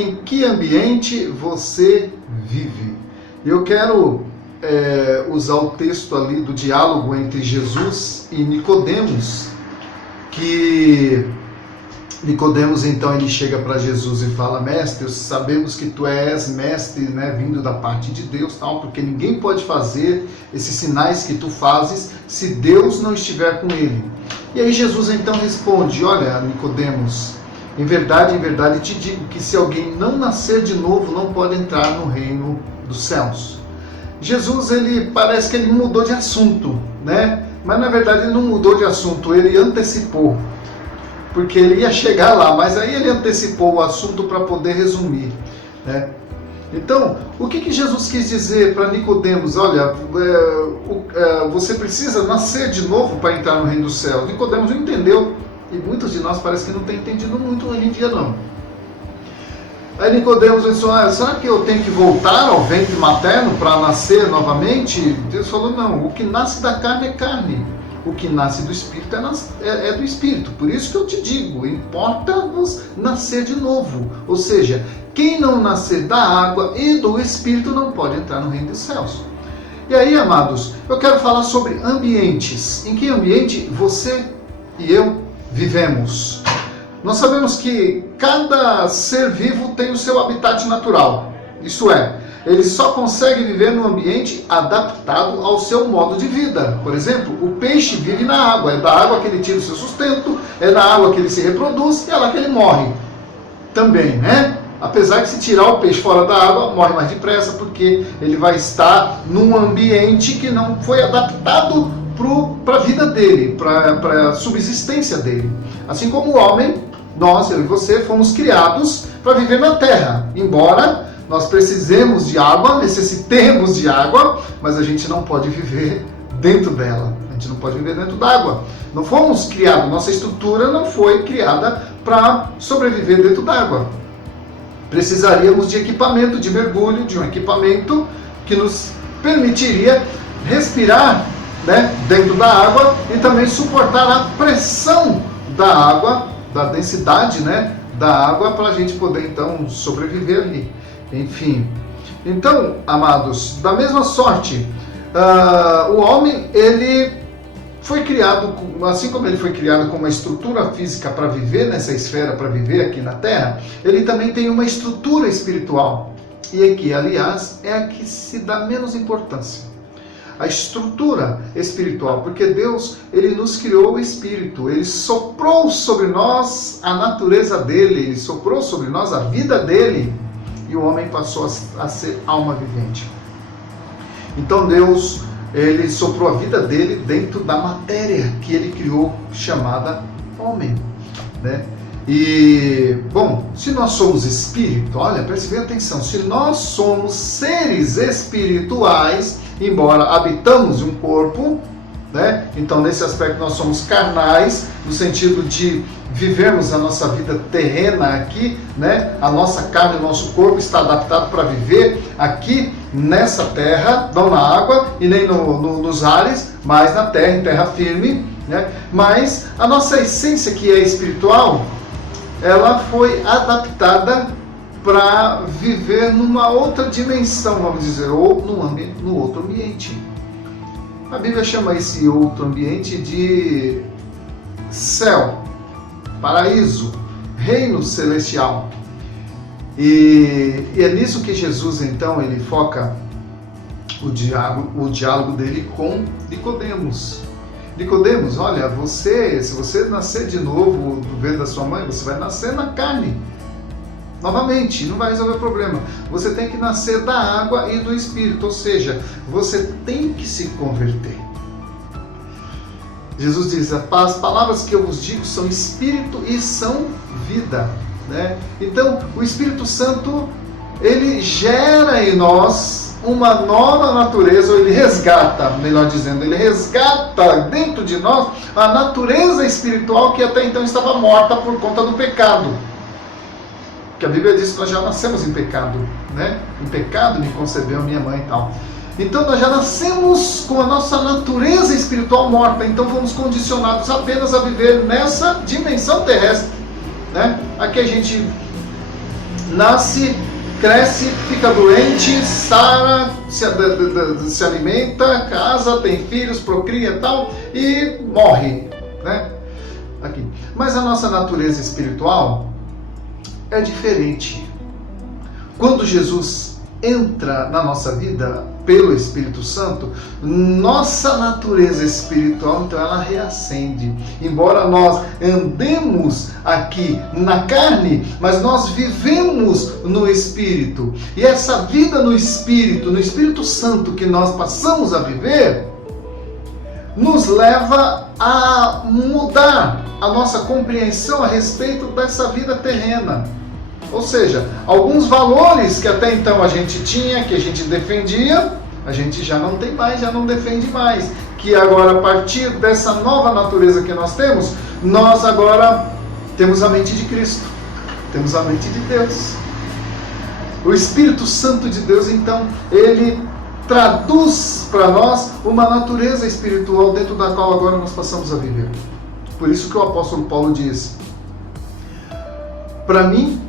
em que ambiente você vive. Eu quero usar o texto ali do diálogo entre Jesus e Nicodemos, que Nicodemos então ele chega para Jesus e fala: mestre, sabemos que tu és mestre, né, vindo da parte de Deus, tal, porque ninguém pode fazer esses sinais que tu fazes se Deus não estiver com ele. E aí Jesus então responde: olha, Nicodemos, em verdade te digo que se alguém não nascer de novo, não pode entrar no reino dos céus. Jesus, ele parece que ele mudou de assunto, né? Mas na verdade ele não mudou de assunto, ele antecipou, porque ele ia chegar lá, mas aí ele antecipou o assunto para poder resumir, né? Então, o que Jesus quis dizer para Nicodemos? Olha, você precisa nascer de novo para entrar no reino dos céus. Nicodemos não entendeu, e muitos de nós parece que não tem entendido muito hoje em dia, não. Aí Nicodemos disse: será que eu tenho que voltar ao ventre materno para nascer novamente? Deus falou: não, o que nasce da carne é carne, o que nasce do Espírito é do Espírito. Por isso que eu te digo, importa-vos nascer de novo. Ou seja, quem não nascer da água e do Espírito não pode entrar no reino dos céus. E aí, amados, eu quero falar sobre ambientes. Em que ambiente você e eu vivemos? Nós sabemos que cada ser vivo tem o seu habitat natural. Isso é, ele só consegue viver num ambiente adaptado ao seu modo de vida. Por exemplo, o peixe vive na água. É da água que ele tira o seu sustento, é da água que ele se reproduz e é lá que ele morre também, né? Apesar de se tirar o peixe fora da água, morre mais depressa, porque ele vai estar num ambiente que não foi adaptado para a vida dele, para a subsistência dele. Assim como o homem, nós, eu e você, fomos criados para viver na terra. Embora nós precisemos de água, necessitemos de água, mas a gente não pode viver dentro dela. A gente não pode viver dentro d'água. Não fomos criados, nossa estrutura não foi criada para sobreviver dentro d'água. Precisaríamos de equipamento de mergulho, de um equipamento que nos permitiria respirar, né, dentro da água e também suportar a pressão da água, da densidade, né, da água, para a gente poder então sobreviver ali. Enfim, então, amados, da mesma sorte, o homem, ele foi criado, assim como ele foi criado com uma estrutura física para viver nessa esfera, para viver aqui na Terra, ele também tem uma estrutura espiritual, e aqui, aliás, é a que se dá menos importância. A estrutura espiritual, porque Deus, ele nos criou o Espírito, ele soprou sobre nós a natureza dele, ele soprou sobre nós a vida dele, e o homem passou a ser alma vivente. Então Deus, ele soprou a vida dele dentro da matéria que ele criou, chamada homem, né? E, bom, se nós somos espírito, olha, preste bem atenção, se nós somos seres espirituais, embora habitamos um corpo, né? Então nesse aspecto nós somos carnais, no sentido de vivermos a nossa vida terrena aqui, né? A nossa carne, o nosso corpo está adaptado para viver aqui nessa terra, não na água e nem nos ares, mas na terra, em terra firme, né? Mas a nossa essência, que é espiritual, ela foi adaptada para viver numa outra dimensão, vamos dizer, ou no outro ambiente. A Bíblia chama esse outro ambiente de céu, paraíso, reino celestial. E é nisso que Jesus, então, ele foca o diálogo dele com Nicodemos. Nicodemos, olha, se você nascer de novo do ventre da sua mãe, você vai nascer na carne. Novamente, não vai resolver o problema. Você tem que nascer da água e do Espírito, ou seja, você tem que se converter. Jesus diz: as palavras que eu vos digo são Espírito e são vida, né? Então, o Espírito Santo, ele gera em nós uma nova natureza, ou ele resgata, melhor dizendo, ele resgata dentro de nós a natureza espiritual que até então estava morta por conta do pecado. Porque a Bíblia diz que nós já nascemos em pecado, né? Em pecado me concebeu minha mãe e tal. Então nós já nascemos com a nossa natureza espiritual morta, então fomos condicionados apenas a viver nessa dimensão terrestre, né? Aqui a gente nasce, cresce, fica doente, sara, se alimenta, casa, tem filhos, procria e tal, e morre, né? Aqui. Mas a nossa natureza espiritual é diferente. Quando Jesus entra na nossa vida pelo Espírito Santo, nossa natureza espiritual, então, ela reacende. Embora nós andemos aqui na carne, mas nós vivemos no Espírito. E essa vida no Espírito Santo que nós passamos a viver, nos leva a mudar a nossa compreensão a respeito dessa vida terrena. Ou seja, alguns valores que até então a gente tinha, que a gente defendia, a gente já não tem mais, já não defende mais. Que agora, a partir dessa nova natureza que nós temos, nós agora temos a mente de Cristo, temos a mente de Deus. O Espírito Santo de Deus, então, ele traduz para nós uma natureza espiritual dentro da qual agora nós passamos a viver. Por isso que o apóstolo Paulo diz: para mim,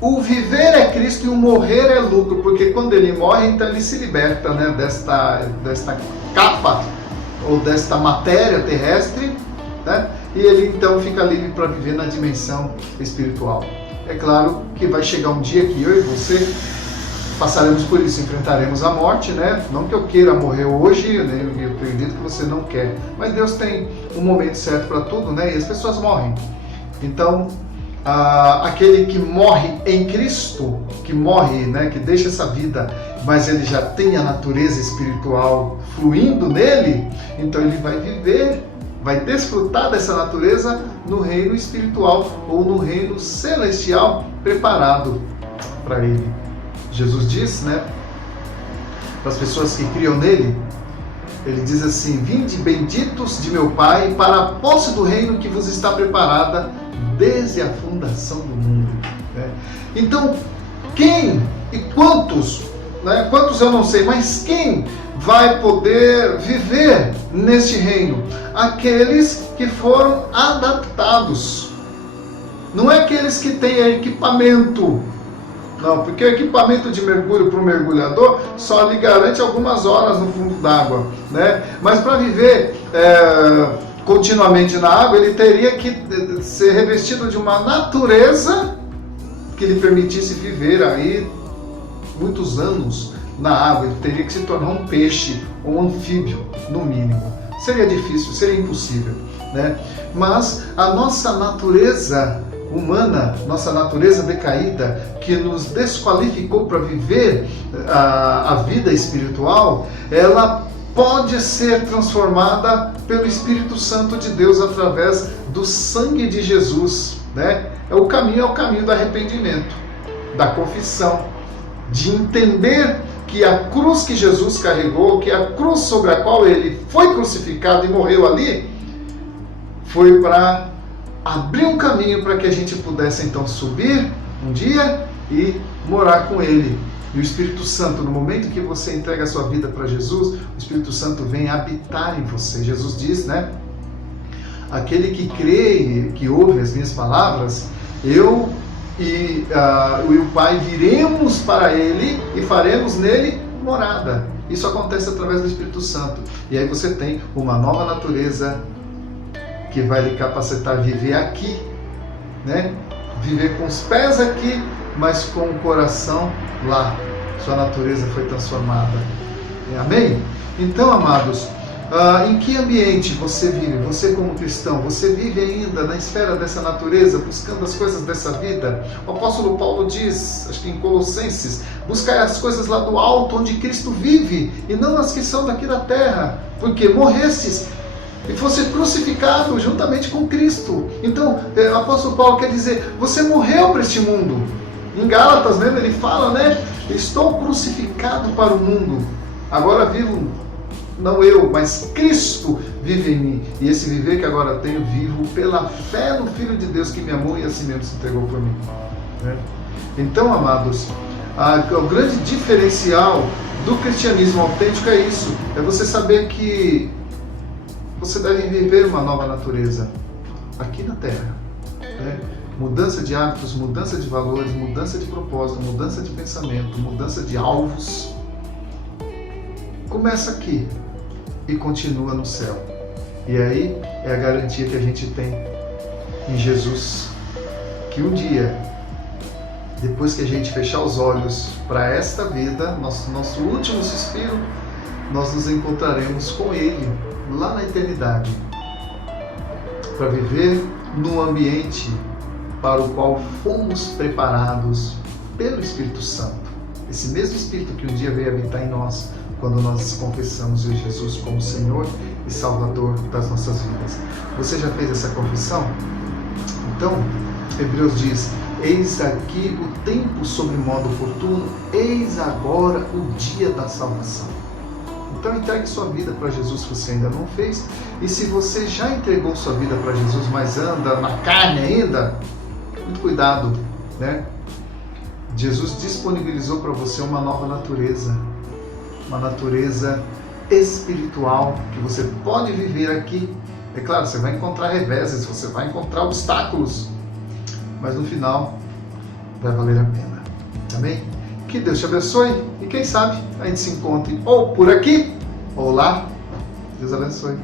o viver é Cristo e o morrer é lucro, porque quando ele morre, então ele se liberta, né, desta capa ou desta matéria terrestre, né, e ele então fica livre para viver na dimensão espiritual. É claro que vai chegar um dia que eu e você passaremos por isso, enfrentaremos a morte, né? Não que eu queira morrer hoje, né? Eu acredito que você não quer, mas Deus tem um momento certo para tudo, né? E as pessoas morrem. Então, aquele que morre em Cristo, que morre, né, que deixa essa vida, mas ele já tem a natureza espiritual fluindo nele, então ele vai viver, vai desfrutar dessa natureza no reino espiritual ou no reino celestial preparado para ele. Jesus diz, né, para as pessoas que criam nele, ele diz assim: vinde benditos de meu Pai para a posse do reino que vos está preparada desde a fundação do mundo, né? Então, quem e quantos, né? Quantos eu não sei, mas quem vai poder viver neste reino? Aqueles que foram adaptados. Não é aqueles que têm equipamento. Não, porque o equipamento de mergulho para o mergulhador só lhe garante algumas horas no fundo d'água, né? Mas para viver continuamente na água, ele teria que ser revestido de uma natureza que lhe permitisse viver aí muitos anos na água. Ele teria que se tornar um peixe ou um anfíbio, no mínimo. Seria difícil, seria impossível, né? Mas a nossa natureza humana, nossa natureza decaída, que nos desqualificou para viver a vida espiritual, ela pode ser transformada pelo Espírito Santo de Deus através do sangue de Jesus, né? É o caminho do arrependimento, da confissão, de entender que a cruz que Jesus carregou, que a cruz sobre a qual ele foi crucificado e morreu ali, foi para abrir um caminho para que a gente pudesse então subir um dia e morar com ele. E o Espírito Santo, no momento que você entrega a sua vida para Jesus, o Espírito Santo vem habitar em você. Jesus diz, né? Aquele que crê e que ouve as minhas palavras, eu e o Pai viremos para ele e faremos nele morada. Isso acontece através do Espírito Santo. E aí você tem uma nova natureza que vai lhe capacitar a viver aqui, né? Viver com os pés aqui, mas com o coração lá. Sua natureza foi transformada. Amém? Então, amados, em que ambiente você vive? Você como cristão, você vive ainda na esfera dessa natureza, buscando as coisas dessa vida? O apóstolo Paulo diz, acho que em Colossenses, buscai as coisas lá do alto, onde Cristo vive, e não as que são daqui da terra, porque morrestes e fosse crucificado juntamente com Cristo. Então, o apóstolo Paulo quer dizer, você morreu para este mundo. Em Gálatas mesmo ele fala, né? Estou crucificado para o mundo. Agora vivo, não eu, mas Cristo vive em mim. E esse viver que agora tenho, vivo pela fé no Filho de Deus que me amou e assim mesmo se entregou por mim, né? Então, amados, o grande diferencial do cristianismo autêntico é isso. É você saber que você deve viver uma nova natureza aqui na Terra, né? mudança de hábitos, mudança de valores, mudança de propósito, mudança de pensamento, mudança de alvos, começa aqui e continua no céu. E aí é a garantia que a gente tem em Jesus, que um dia, depois que a gente fechar os olhos para esta vida, nosso último suspiro, nós nos encontraremos com Ele lá na eternidade, para viver no ambiente para o qual fomos preparados pelo Espírito Santo. Esse mesmo Espírito que um dia veio habitar em nós, quando nós confessamos Jesus como Senhor e Salvador das nossas vidas. Você já fez essa confissão? Então, Hebreus diz: eis aqui o tempo sobre modo oportuno, eis agora o dia da salvação. Então entregue sua vida para Jesus se você ainda não fez. E se você já entregou sua vida para Jesus, mas anda na carne ainda, muito cuidado, né? Jesus disponibilizou para você uma nova natureza, uma natureza espiritual que você pode viver aqui. É claro, você vai encontrar reveses, você vai encontrar obstáculos, mas no final vai valer a pena. Amém? Que Deus te abençoe e quem sabe a gente se encontre ou por aqui ou lá. Deus abençoe.